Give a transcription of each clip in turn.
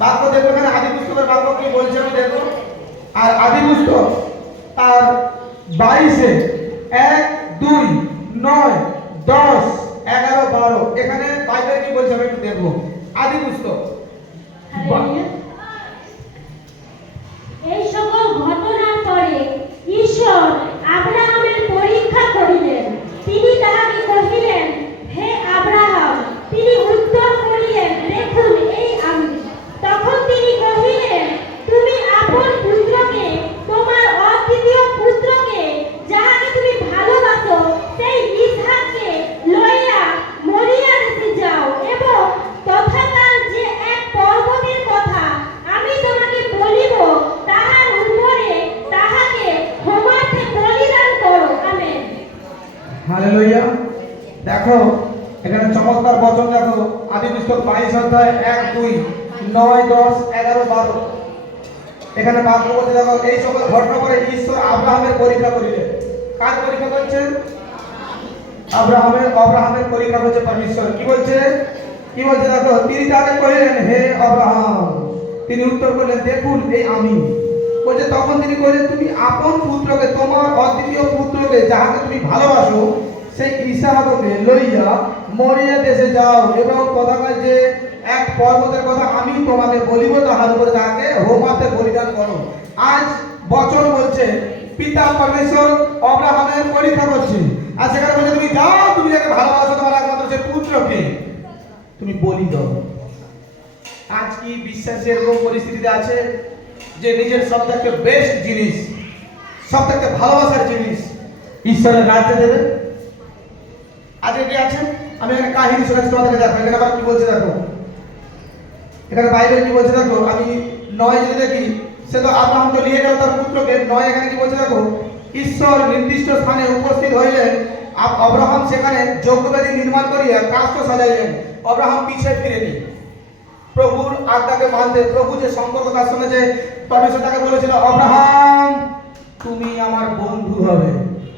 বাক্য দেখো, এখানে আদি পুস্তকের বাক্য কি বলছে আমি দেখো। আর আদি পুস্তক আর 22-এ 1, 2, 9, 10, 11, 12 এখানে বাইবেল কি বলছে আমি একটু দেখবো। আদি পুস্তক এই সকল ঘটনার পরে ঈশ্বর আব্রাহামের পরীক্ষা করিলেন। তিনি তাহাকে কহিলেন, হে আব্রাহাম। তিনি উত্তর করিলেন, দেখুন এই আমি। তখন তিনি কহিলেন, তুমি আপন পুত্রকে, তোমার অদ্বিতীয় পুত্রকে, যাহাকে তুমি ভালোবাসো, সেই ইসহাককে লইয়া মরিয়া দেশে যাও, এবং তথাকার যে এক পর্বতের কথা আমি তোমাকে বলিব, তাহার উপরে তাহাকে হোমার্থে বলিদান করো। আমেন। হালেলুয়া। দেখো এখানে চমৎকার বচন দেখো। আদি পুস্তক 22 অধ্যায় 1, 2, 9, 10, 11, 12 এখানে বাক্য বলতে দেখো, এই সকল ঘটনা পরে ঈশ্বর আব্রাহামের পরীক্ষা করিলেন। কার পরীক্ষা করছেন? আব্রাহামের পরীক্ষা করছে পরমেশ্বর। কি বলছে দেখো, তিনি তাকে কহিলেন, হে আব্রাহাম। তিনি উত্তর করলেন, দেখুন এই আমি। বলছে তখন তিনি কহিলেন, তুমি আপন পুত্রকে, তোমার অদ্বিতীয় পুত্রকে, যাহাকে তুমি ভালোবাসো, সেই ইসহাককে লইয়া মরিয়া দেশে যাও, এবং তথাকার যে এক পর্বতের কথা আমি তোমাকে বলিব, তাহার উপরে তাহাকে হোমাতে বলিদান করো। আজ বচন বলছে পিতা পরমেশ্বর আব্রাহামের পরীক্ষা করছে। আর সেখানে বলছে তুমি যাও, তুমি যাকে ভালোবাসো, তোমার একমাত্র সেই পুত্রকে তুমি বলি দাও। আজ কি বিশ্বাসী এরকম পরিস্থিতিতে আছে যে নিজের সবথেকে বেস্ট জিনিস, সবথেকে ভালোবাসার জিনিস ঈশ্বরের রাজ্যে দেবে? আজকে কি আছে? আমি এখানে কাহিনী শোনাচ্ছি তোমাদেরকে। দেখো এখানে আবার কি বলছে দেখো, এখানে বাইবেল কি বলছে দেখো। আমি 9 যদি দেখি, সে তো আব্রাহাম তো নিয়ে গেল তার পুত্রকে। 9 এখানে কি বলছে দেখো, ঈশ্বর নির্দিষ্ট স্থানে উপস্থিত হইলেন, আব্রাহাম সেখানে যজ্ঞবেদী নির্মাণ করিয়া কাষ্ঠ সাজাইলেন। আব্রাহাম পিছিয়ে ফিরেনি, প্রভুর আজ্ঞাকে মানতে। প্রভু যে সম্পর্ক তার সঙ্গে, যে পরমেশ্বর তাকে বলেছিল আব্রাহাম তুমি আমার বন্ধু হবে,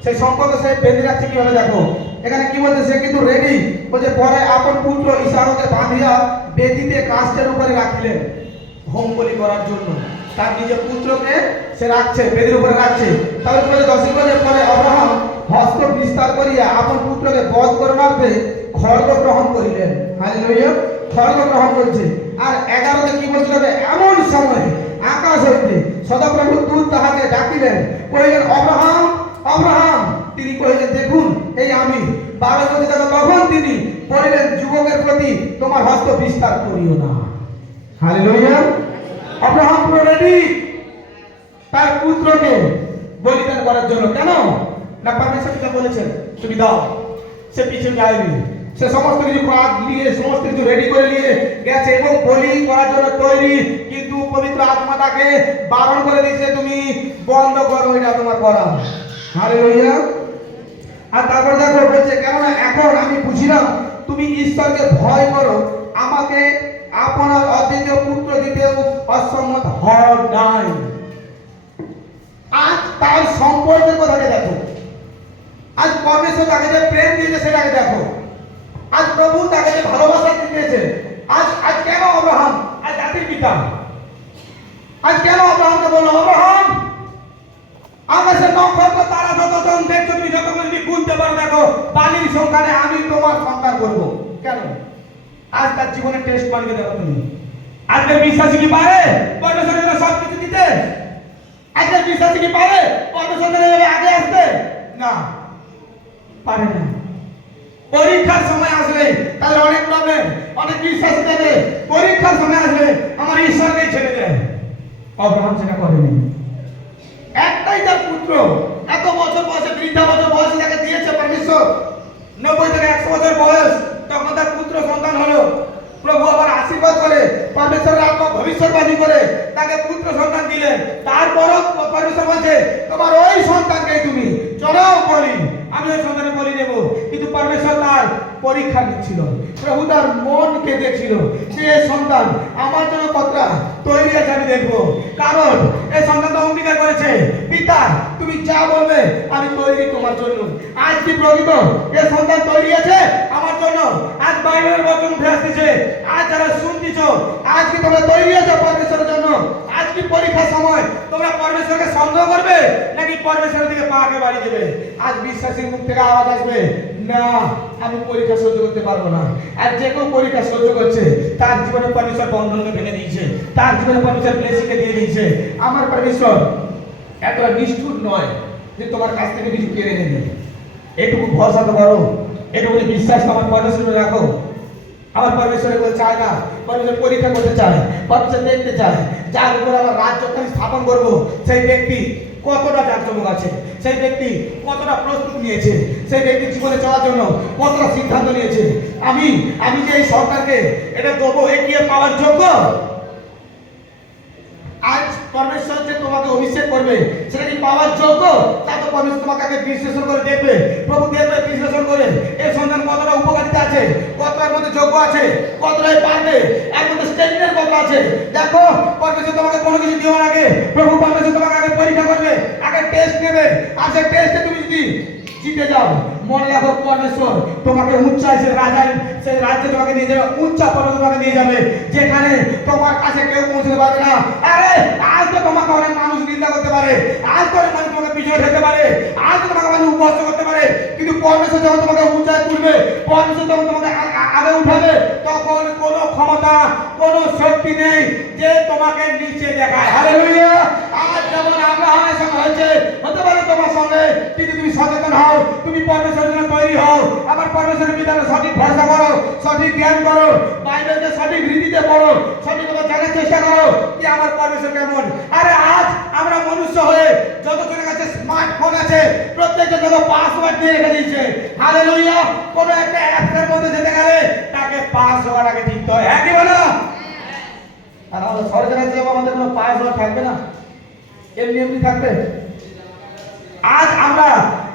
সেই সম্পর্ক সে বেঁধে রাখছে। কিভাবে দেখো এখানে কি বলছে, সে কিন্তু রেডি। বলছে পরে আপন পুত্র ইসহাককে বাঁধিয়া বেদিতে কাষ্ঠের উপরে রাখিলেন হোম বলি করার জন্য। তার নিজের পুত্রকে সে রাখছে, বেদির উপরে রাখছে। তারপরে বলে 10 বলে, পরে আব্রাহাম হস্ত বিস্তার করিয়া আপন পুত্রকে বধ করণার্থে খড়গ গ্রহণ করিলেন। হালেলুয়া। খড়গ গ্রহণ করছে। আর 11তে কি বলতে হবে, এমন সময় আকাশ হইতে সদাপ্রভুর দূত তাহাকে ডাকিলেন, কহিলেন আব্রাহাম আব্রাহাম। তিনি কহিলেন, দেখুন এই আমি। 12 বলতে দেখো, তখন তিনি বলিলেন, যুবকের প্রতি তোমার হস্ত বিস্তার করিও না। হালেলুয়া। আব্রাহাম পুরো রেডি তার পুত্রকে বলিদান করার জন্য। কেন না, পরমেশ্বর যা বলেছেন তুমি দাও, সে পিছনে যায়নি। সে সমস্ত কিছু কাজ নিয়ে, সমস্ত কিছু রেডি করে নিয়ে গেছে এবং বলি করার জন্য তৈরি। কিন্তু পবিত্র আত্মা তাকে বারণ করে দিয়েছে, তুমি বন্ধ করো, এটা তোমার করা। হালেলুয়া। আর তারপর দেখো বলছে, কেননা এখন আমি বুঝিলাম তুমি ঈশ্বরকে ভয় করো, আমাকে আপনার অদ্বিতীয় পুত্র দিতেও অসম্মত হও নাই। আজ তার সম্পর্কের কথাকে দেখো। আজ পরমেশ্বর তাকে যে প্রেম দিয়েছে সেটাকে দেখো। আজ প্রভু তাকে যে ভালোবাসা দিয়েছে। আজ কেন আব্রাহাম, আজ জাতির পিতা, আজ কেন আব্রাহামকে বললো, আব্রাহাম আকাশের নক্ষত্র তারা যতজন দেখছো, তুমি যতক্ষণ যদি গুনতে পারো, দেখো বালির সংখ্যানে আমি তোমার সন্তান করবো। কেন? আজ তার জীবনের টেস্ট বানিয়ে দেখো তুমি। আজকের বিশ্বাসী কি পারে পরমেশ্বরের জন্য সব কিছু দিতে? আজকের বিশ্বাসী কি পারে পরমেশ্বরের আগে আসতে? না, পারে না। পরীক্ষার সময় আসলে তাদের অনেক প্রবলেম, অনেক বিশ্বাস দেবে। পরীক্ষার সময় আসলে আমার ঈশ্বরকেই ছেড়ে দেয়। আব্রাহাম সেটা করেনি। একটাই তার পুত্র, এত বছর বয়সে, বৃদ্ধা বছর বয়সে তাকে দিয়েছে পরমেশ্বর। 90 থেকে 100 বছর বয়স, তখন তার পুত্র সন্তান হলো। প্রভু আবার আশীর্বাদ করে, পরমেশ্বরের আত্মা ভবিষ্যৎবাণী করে তাকে পুত্র সন্তান দিলেন। তারপরও পরমেশ্বর বলছে, তোমার ওই সন্তানকেই তুমি চলো বলি, আমি ওই সন্তানের বলি দেব। কিন্তু পরমেশ্বর তার পরীক্ষা নিচ্ছিল, প্রভু তার মনকে দেখছিল যে এই সন্তান আমার জন্য কতটা তৈরি আছে আমি দেখবো। কারণ এই সন্তান তো অঙ্গীকার করেছে, পিতা তুমি যা বলবে আমি তৈরি তোমার জন্য। আজ কি প্রকৃত এই সন্তান তৈরি আছে আমার জন্য? আজ বাইবেলের বচন উঠে আসতেছে, আজ যারা শুনতেছ, আজ কি তোমরা তৈরি আছো পরমেশ্বরের জন্য? আজ কি পরীক্ষার সময় তোমরা পরমেশ্বরকে সন্দেহ করবে নাকি পরমেশ্বরের দিকে পাকে বাড়িয়ে দেবে? আজ বিশ্বাসীর মুখ থেকে আওয়াজ আসবে, না আমি পরীক্ষা সহ্য করতে পারবো না। আর যে কেউ পরীক্ষা সহ্য করছে তার জীবনে পরমেশ্বর বন্ধনকে ভেঙে দিয়েছে, তার জীবনে পরমেশ্বর ব্লেসিংকে দিয়ে দিয়েছে। আমার পরমেশ্বর এতটা নিষ্ঠুর নয় যে তোমার কাছ থেকে কিছু কেড়ে নেবে। এটুকু ভরসা তো করো, এটুকু বিশ্বাস তো আমার পরমেশ্বরে রাখো। আমার পরমেশ্বরের কোনো চায় না, পরমেশ্বর পরীক্ষা করতে চায়, পরমেশ্বর দেখতে চায় যার উপর আমার রাজ্যকে আমি স্থাপন করবো সেই ব্যক্তি কতটা জাঁকজমক আছে, সেই ব্যক্তি কতটা প্রস্তুত নিয়েছে, সেই ব্যক্তি জীবনে চলার জন্য কতটা সিদ্ধান্ত নিয়েছে। আমি যে এই সরকারকে এটা দেবো এগিয়ে পাওয়ার যোগ্য। আজ পরমেশ্বর যে তোমাকে অভিষেক করবে সেটা কি পাওয়ার যোগ্য? তা তো পরমেশ্বর তোমাকে আগে বিশ্লেষণ করে দেখবে। প্রভু দেখবে বিশ্লেষণ করে এই সন্তান কতটা উপকারিতা আছে, কতটার মধ্যে যোগ্য আছে, কতটাই পারবে, এর মধ্যে স্টেমিনার কত আছে। দেখো পরমেশ্বর তোমাকে কোনো কিছু দেওয়ার আগে প্রভু পরমেশ্বর তোমাকে আগে পরীক্ষা করবে, আগে টেস্ট নেবে। আর সেই টেস্টে তুমি যদি জিতে যাও, মনে রাখো পরমেশ্বর তোমাকে উচ্চায় সেই রাজ্যে তোমাকে নিয়ে যাবে, উচ্চা পর্বতে তোমাকে নিয়ে যাবে যেখানে তোমার কাছে কেউ পৌঁছতে পারবে না। আরে আজ তো তোমাকে অনেক মানুষ নিন্দা করতে পারে, আজ তো অনেক মানুষ তোমাকে পিছনে ঠেলতে পারে, আজ তো তোমাকে মানুষ উপহাস করতে পারে, কিন্তু পরমেশ্বর যখন তোমাকে উচ্চায় তুলবে, পরমেশ্বর যখন তোমাকে আগে উঠাবে, তখন কোনো ক্ষমতা কোনো শক্তি নেই যে তোমাকে নিচে দেখায়। হালেলুয়া। আজ যেমন আব্রাহামের সঙ্গে হয়েছে, হতে পারে তোমার সঙ্গে, কিন্তু তুমি সচেতন হও, তুমি পরমেশ্বরের জন্য তৈরি হও। আবার পরমেশ্বরের বিধানে সঠিক ভরসা করো, সঠিক জ্ঞান করো, বাইবেলকে সঠিক রীতিতে পড়ো, সঠিকভাবে জানার চেষ্টা করো কি আমার পরমেশ্বর কেমন। আরে আজ আমরা মনুষ্য হয়ে যতজনের কাছে স্মার্টফোন আছে প্রত্যেকটা দেখো পাসওয়ার্ড দিয়ে রেখে দিয়েছে। হালেলুয়া। কোনো একটা অ্যাপের মধ্যে যেতে গেলে তাকে পাসওয়ার্ড আগে ঠিক হয়, হ্যাঁ কি বলো? আর আমাদের সরকারের যে আমাদের কোনো পাসওয়ার্ড থাকবে না, এমনি এমনি থাকবে। আজ আমরা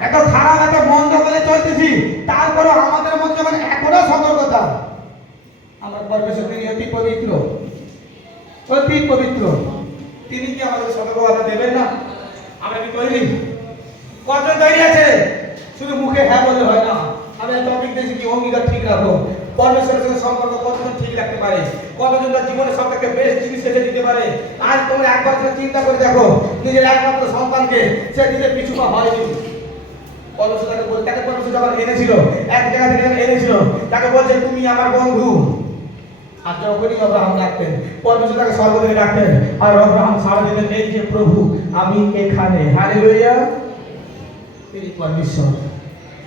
এত খারাপ এত মন্দ করে চলতেছি, তারপরেও আমাদের মধ্যে যখন এখনো সতর্কতা, আমরা পরমেশ্বর তিনি অতি পবিত্র, অতি পবিত্র, তিনি কি আমাদের সতর্কতা দেবেন না? আমরা কি তৈরি? কত তৈরি আছে? শুধু মুখে হ্যাঁ বললে হয় না। আমি টপিক দিয়েছি কি অঙ্গীকার ঠিক রাখো। পরমেশ্বরের সঙ্গে সম্পর্ক কতজন ঠিক রাখতে পারে, কতজন তার জীবনে সবথেকে বেস্ট জিনিস এসে দিতে পারে। আজ তোমরা একবার চিন্তা করে দেখো, নিজের একমাত্র সন্তানকে সে নিজের পিছু পা হয়নি। পরমেশ্বর তাকে বলে, তাকে পরমেশ্বর যখন এনেছিল, এক জায়গা থেকে যখন এনেছিল, তাকে বলছে তুমি আমার বন্ধু। আর যখনই আব্রাহাম ডাকতেন, পরমেশ্বর তাকে স্বর্গ থেকে ডাকতেন, আর আব্রাহাম সাড়া দিতেন, এই যে প্রভু আমি এখানে। হালেলুয়া। তিনি পরমেশ্বর,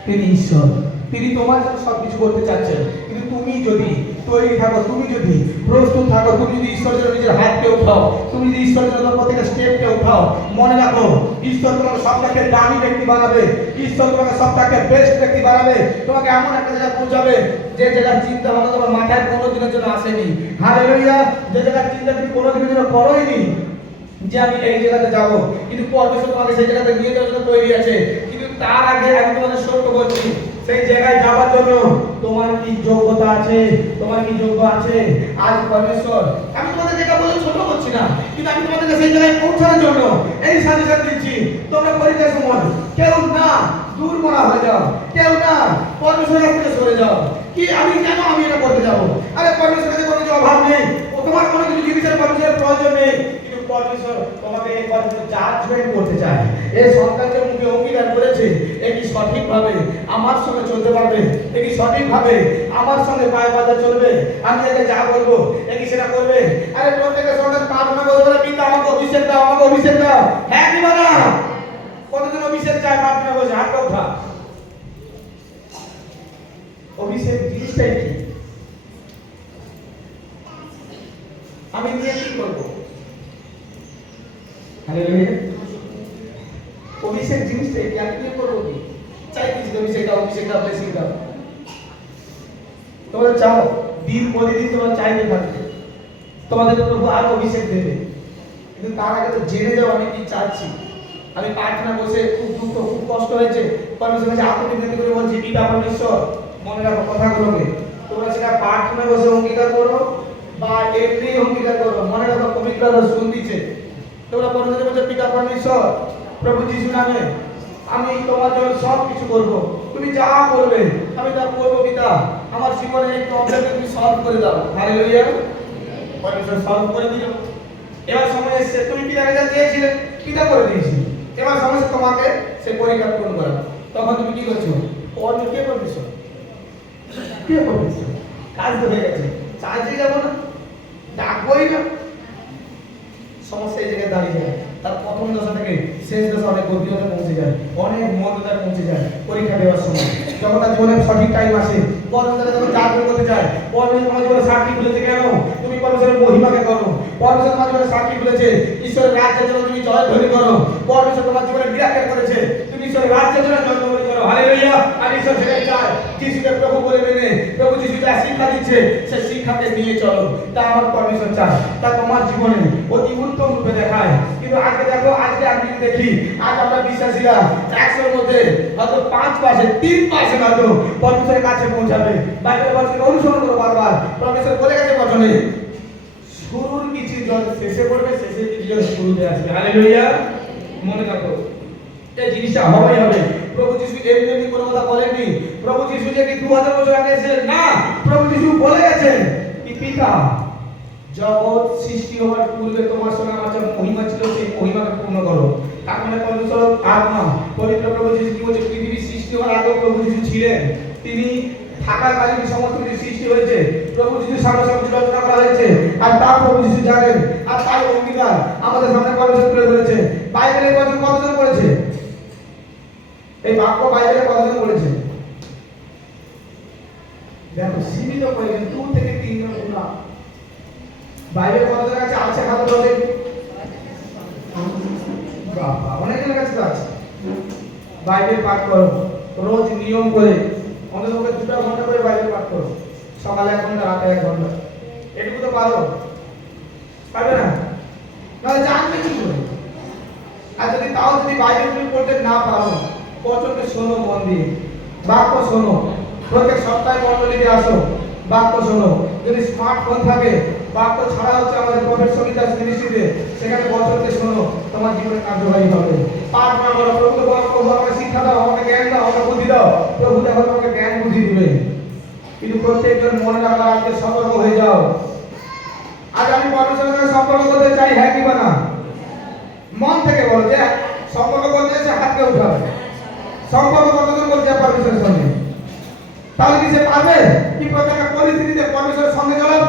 তিনি ঈশ্বর, তিনি তোমার জন্য সবকিছু করতে চাচ্ছেন। কিন্তু তুমি যদি তৈরি থাকো, তুমি যদি প্রস্তুত থাকো, তুমি যদি ঈশ্বরের জন্য নিজের হাতকে উঠাও, তুমি যদি ঈশ্বরের জন্য প্রত্যেকটা স্টেপকে উঠাও, মনে রাখো ঈশ্বর তোমাকে সবটাকে দামি ব্যক্তি বানাবে, ঈশ্বর তোমাকে সবটাকে বেস্ট ব্যক্তি বানাবে, তোমাকে এমন একটা জায়গায় পৌঁছাবে যে জায়গার চিন্তা ভাবনা তোমার মাথায় কোনো দিনের জন্য আসেনি। হালেলুয়া। যে জায়গার চিন্তা তুমি কোনো দিনের জন্য করোইনি যে আমি এই জায়গাতে যাব, কিন্তু পরমেশ্বর তোমাকে সেই জায়গাতে নিয়ে যাওয়ার জন্য তৈরি আছে। কিন্তু তার আগে আমি তোমাদের সত্য বলছি, সেই জায়গায় যাওয়ার জন্য তোমার কি যোগ্যতা আছে, তোমার কি যোগ্য আছে? আজ পরমেশ্বর, আমি তোমাদের যেটা বলছি ছোট করছি না, কিন্তু আমি তোমাদেরকে সেই জায়গায় পৌঁছানোর জন্য এই সাজেশন দিচ্ছি। তোমরা পরীক্ষার সময় কেউ না দূর মরা হয়ে যাও, কেউ না পরমেশ্বরের কাছ থেকে সরে যাও কি আমি কেন আমি এটা করতে যাব। আরে পরমেশ্বরের কাছে কোনো কিছু অভাব নেই, ও তোমার কোনো কিছু জিনিসের পরমেশ্বরের প্রয়োজন নেই, কিন্তু পরমেশ্বর তোমাকে এই পরমেশ্বর জাজমেন্ট করতে চায়। এই সরকারকে মুখে অঙ্গীকার করেছে, এ কি সঠিকভাবে আমার সঙ্গে চলতে পারবে, এ কি সঠিকভাবে আমার সঙ্গে পায়ে পায়ে চলবে, আমি একে যা বলবো এ কি সেটা করবে। আরে প্রত্যেকের সঙ্গে প্রার্থনা করতে বলে পিতা আমাকে অভিষেক দাও, আমাকে অভিষেক দাও, হ্যাঁ কি বলা? কতজন অভিষেক চায়? প্রার্থনা করছে, হাত ওঠা। অভিষেক জিনিসটাই কি? আমি নিয়ে কি করবো? হালেলুয়া। অভিষেক জিনিসটাই কি? আমি কি করবো? কি চাইতেছি? অভিষেক দাও, অভিষেক দাও, ব্লেসিং দাও। তোমরা চাও দিন প্রতিদিন তোমরা চাইতে থাকবে তোমাদের প্রভু আরো অভিষেক দেবে, কিন্তু তার আগে তো জেনে যাও আমি কি চাচ্ছি। আমি প্রার্থনা বসে খুব দুঃখ খুব কষ্ট হয়েছে, পরমেশ্বর কাছে আত্মনিবেদন করে বলছি পিতা পরমেশ্বর মনে রাখো কথাগুলোকে। তোমরা সেটা প্রার্থনা বসে অঙ্গীকার করো বা এমনি অঙ্গীকার করো, মনে রাখো পবিত্র আত্মা শুন দিচ্ছে। তোমরা পরমেশ্বর বলছো, পিতা পরমেশ্বর প্রভু যিশু নামে আমি তোমার জন্য সব কিছু করব, তুমি যা বলবে আমি তা করবো। পিতা আমার জীবনে এই প্রবলেমকে তুমি সলভ করে দাও। হালেলুয়া। পরমেশ্বর সলভ করে দিল। এবার সময় এসেছে, তুমি পিতাকে যা চেয়েছিলে পিতা করে দিয়েছি, এবার সময় এসেছে তোমাকে সে পরীক্ষা পূরণ করা। তখন তুমি কি করছো? কে পরমেশ্বর, কে পরমেশ্বর, কাজ তো হয়ে গেছে, চার্জে যাবো না, ডাকবোই না। সমস্যা এই জায়গায় দাঁড়িয়ে যায়। তার প্রথম দশা থেকে শেষ দশা অনেক গভীরতা পৌঁছে যায়, অনেক মন্দতায় পৌঁছে যায়। পরীক্ষা দেওয়ার সময় যখন তার জীবনের সঠিক টাইম আসে, পরমেশ্বর যখন চাকরি করতে চায়, পরমেশ্বর তোমার জীবনে সাক্ষী খুলেছে কেন? তুমি পরমেশ্বরের মহিমাকে করো। পরমেশ্বর তোমার জীবনে সাক্ষী খুলেছে ঈশ্বরের রাজ্যের জন্য তুমি জয়ধ্বনি করো। পরমেশ্বর তোমার জীবনে মিরাকেল করেছে, তুমি ঈশ্বরের রাজ্যের জন্য জয়ধ্বনি করো। হালেলুয়া। আর ঈশ্বর সেটাই চায়, যিশুকে প্রভু বলে মেনে প্রভু যিশু যা শিক্ষা দিচ্ছে সে শিক্ষাকে নিয়ে চলো। তা আমার পরমেশ্বর চায়, তা তোমার জীবনে অতি উত্তম রূপে দেখায়। কিন্তু আজকে দেখো, আজকে আমি দেখি আজ আমরা বিশ্বাসীরা 100-র মধ্যে হয়তো 5% 3% হয়তো পরমেশ্বরের কাছে পৌঁছাবে। বাইবেল বলছে অনুসরণ করো বারবার। পরমেশ্বর বলে গেছে বচনে, শুরুর কিছু জল শেষে পড়বে, শেষে কিছু জল শুরুতে আসবে। হালেলুয়া। মনে রাখো এই জিনিসটা হবেই হবে। প্রভু যিশু এমনি এমনি কোনো কথা বলেননি। প্রভু যিশু যে কি 2000 বছর আগে এসেছেন না, প্রভু যিশু বলে গেছেন কি পিতা জগৎ সৃষ্টি হওয়ার পূর্বে তোমার সঙ্গে আমার যে মহিমা ছিল সেই মহিমাকে পূর্ণ করো। তার মানে পরমেশ্বর আত্মা পবিত্র প্রভু যিশু কি বলছে, পৃথিবী সৃষ্টি হওয়ার আগেও প্রভু যিশু ছিলেন। তিনি থাকাকালীন সমস্ত কিছু সৃষ্টি হয়েছে, প্রভু যিশু সামনে সবকিছু রচনা করা হয়েছে, আর তা প্রভু যিশু জানেন। আর তাই অঙ্গীকার আমাদের সামনে পরমেশ্বর তুলে ধরেছে। বাইবেলের বচন কতজন পড়েছে? এই বাক্য বাইবেলে কতজন পড়েছে? দেখো সীমিত কয়েকজন, 2 থেকে 3 জন গুণা। বাইবেল কতজন কাছে আছে হাত ধরে? বাবা অনেকের কাছে আছে। বাইবেল পাঠ করো রোজ নিয়ম করে, অন্তত 2 ঘন্টা করে বাইবেল পাঠ করো। সকালে 1 ঘন্টা, রাতে 1 ঘন্টা। এটুকু তো পারো? পারবে না? তাহলে জানবে কি করে? আর যদি তাও যদি বাইবেল তুমি পড়তে না পারো, বচনকে শোনো মন দিয়ে, বাক্য শোনো। প্রত্যেক সপ্তাহে মণ্ডলীতে আসো, বাক্য শোনো। যদি স্মার্টফোন থাকে, বাক্য ছাড়া হচ্ছে আমাদের প্রফেট সঙ্গীত মিনিস্ট্রিতে, সেখানে বচনকে শোনো, তোমার জীবনে কার্যকারী হবে। প্রার্থনা করো, প্রভুকে বলো প্রভু আমাকে শিক্ষা দাও, আমাকে জ্ঞান দাও, আমাকে বুদ্ধি দাও। প্রভু দেখো তোমাকে জ্ঞান বুদ্ধি দিবে। কিন্তু প্রত্যেকজন মনে রাখার আজকে সতর্ক হয়ে যাও। আজ আমি পরমেশ্বরের সঙ্গে সম্পর্ক করতে চাই, হ্যাঁ কি না? মন থেকে বলো যে সম্পর্ক করতে এসে হাতকে উঠাবে। সম্পর্ক কতজন করতে পরমেশ্বরের সঙ্গে? তাহলে কি সে পারবে কি প্রত্যেকটা পরিস্থিতিতে পরমেশ্বরের সঙ্গে চলার?